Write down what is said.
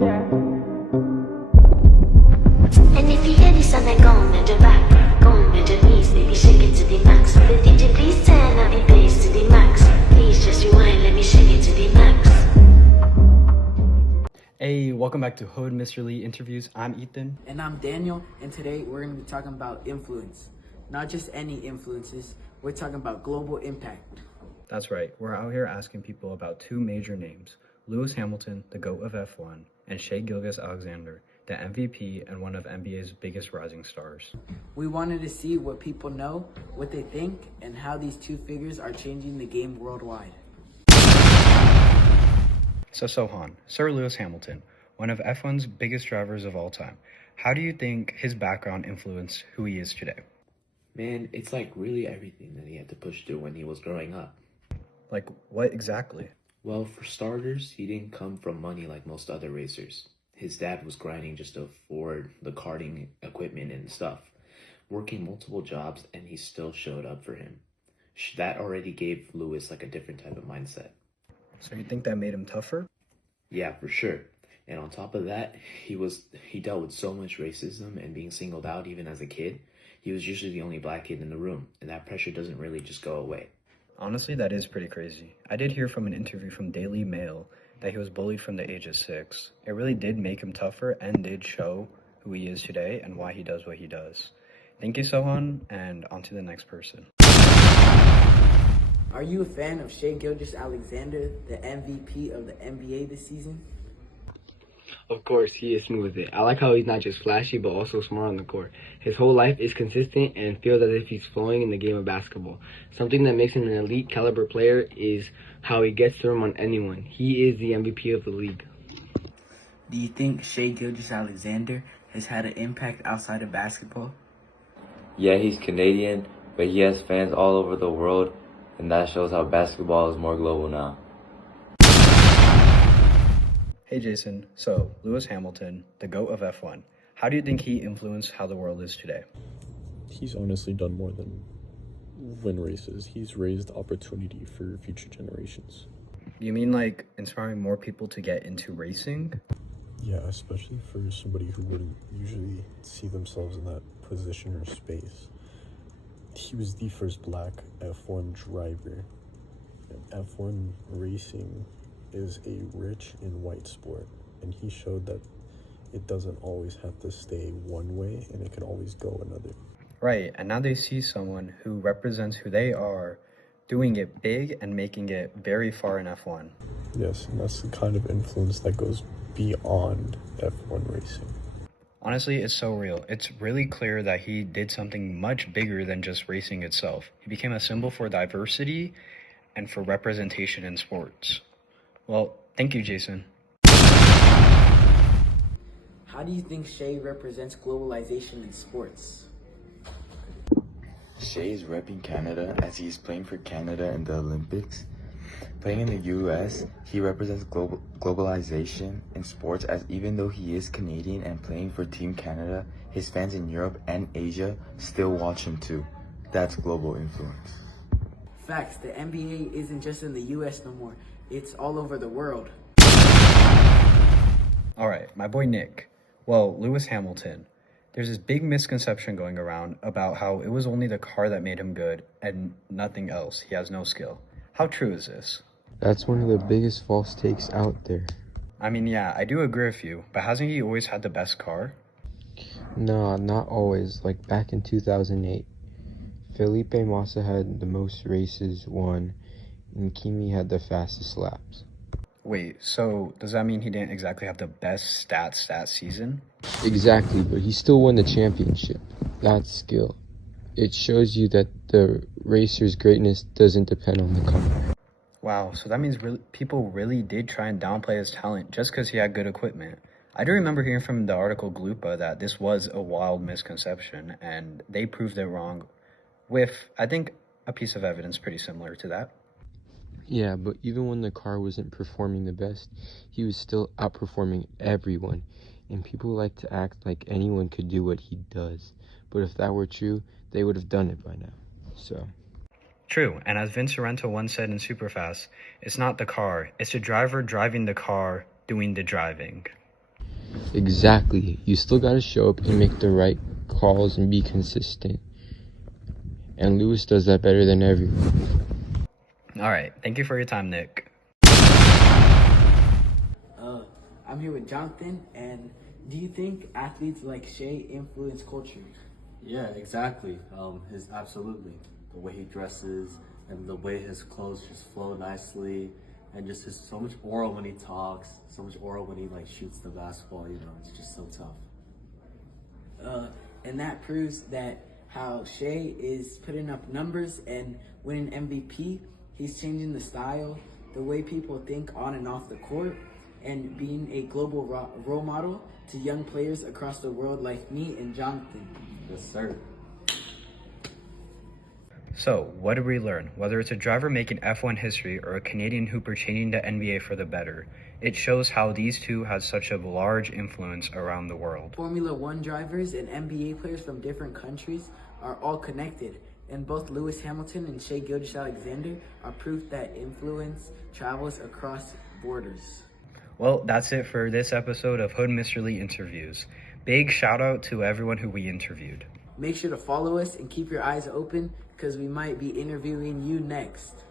And if you hear this song, then go on the back, go on the knees, baby, shake it to the max. The DJ, please turn up the bass to the max. Please just rewind, let me shake it to the max. Hey, welcome back to Hood Mr. Lee Interviews. I'm Ethan. And I'm Daniel, and today we're going to be talking about influence. Not just any influences, we're talking about global impact. That's right, we're out here asking people about two major names, Lewis Hamilton, the GOAT of F1, and Shai Gilgeous-Alexander, the MVP and one of NBA's biggest rising stars. We wanted to see what people know, what they think, and how these two figures are changing the game worldwide. So Sohan, Sir Lewis Hamilton, one of F1's biggest drivers of all time. How do you think his background influenced who he is today? Man, it's like really everything that he had to push through when he was growing up. Like, what exactly? Well, for starters, he didn't come from money like most other racers. His dad was grinding just to afford the karting equipment and stuff, working multiple jobs, and he still showed up for him. That already gave Lewis like a different type of mindset. So you think that made him tougher? Yeah, for sure. And on top of that, he dealt with so much racism and being singled out even as a kid. He was usually the only black kid in the room, and that pressure doesn't really just go away. Honestly, that is pretty crazy. I did hear from an interview from Daily Mail that he was bullied from the age of 6. It really did make him tougher and did show who he is today and why he does what he does. Thank you, Sohan, and on to the next person. Are you a fan of Shai Gilgeous-Alexander, the MVP of the NBA this season? Of course, he is smooth with it. I like how he's not just flashy, but also smart on the court. His whole life is consistent and feels as if he's flowing in the game of basketball. Something that makes him an elite caliber player is how he gets through him on anyone. He is the MVP of the league. Do you think Shai Gilgeous-Alexander has had an impact outside of basketball? Yeah, he's Canadian, but he has fans all over the world, and that shows how basketball is more global now. Hey Jason, so Lewis Hamilton, the GOAT of F1, how do you think he influenced how the world is today? He's honestly done more than win races. He's raised opportunity for future generations. You mean like inspiring more people to get into racing? Yeah, especially for somebody who wouldn't usually see themselves in that position or space. He was the first black F1 driver. And F1 racing is a rich and white sport, and he showed that it doesn't always have to stay one way and it can always go another. Right, and now they see someone who represents who they are, doing it big and making it very far in F1. Yes, and that's the kind of influence that goes beyond F1 racing. Honestly, it's so real. It's really clear that he did something much bigger than just racing itself. He became a symbol for diversity and for representation in sports. Well, thank you, Jason. How do you think Shai represents globalization in sports? Shai is repping Canada as he's playing for Canada in the Olympics. Playing in the US, he represents globalization in sports, as even though he is Canadian and playing for Team Canada, his fans in Europe and Asia still watch him too. That's global influence. Facts, the NBA isn't just in the US no more. It's all over the world. All right, my boy Nick. Well, Lewis Hamilton. There's this big misconception going around about how it was only the car that made him good and nothing else. He has no skill. How true is this? That's one of the biggest false takes out there. I mean, yeah, I do agree with you, but hasn't he always had the best car? Nah, not always. Like back in 2008, Felipe Massa had the most races won, and Kimi had the fastest laps. Wait, so does that mean he didn't exactly have the best stat season? Exactly, but he still won the championship. That's skill. It shows you that the racer's greatness doesn't depend on the car. Wow, so that means people really did try and downplay his talent just because he had good equipment. I do remember hearing from the article Glupa that this was a wild misconception, and they proved it wrong with, I think, a piece of evidence pretty similar to that. Yeah, but even when the car wasn't performing the best, he was still outperforming everyone. And people like to act like anyone could do what he does. But if that were true, they would have done it by now. So. True, and as Vince Sorrento once said in Superfast, it's not the car, it's the driver driving the car doing the driving. Exactly. You still gotta show up and make the right calls and be consistent. And Lewis does that better than everyone. All right. Thank you for your time, Nick. I'm here with Jonathan, and do you think athletes like Shai influence culture? Yeah, exactly. His absolutely the way he dresses and the way his clothes just flow nicely, and just his so much aura when he talks, so much aura when he like shoots the basketball. You know, it's just so tough. And that proves that how Shai is putting up numbers and winning MVP. He's changing the style, the way people think on and off the court, and being a global role model to young players across the world like me and Jonathan. Yes, sir. So, what did we learn? Whether it's a driver making F1 history or a Canadian hooper changing the NBA for the better, it shows how these two had such a large influence around the world. Formula One drivers and NBA players from different countries are all connected, and both Lewis Hamilton and Shai Gilgeous-Alexander are proof that influence travels across borders. Well, that's it for this episode of Hood Mr. Lee Interviews. Big shout out to everyone who we interviewed. Make sure to follow us and keep your eyes open because we might be interviewing you next.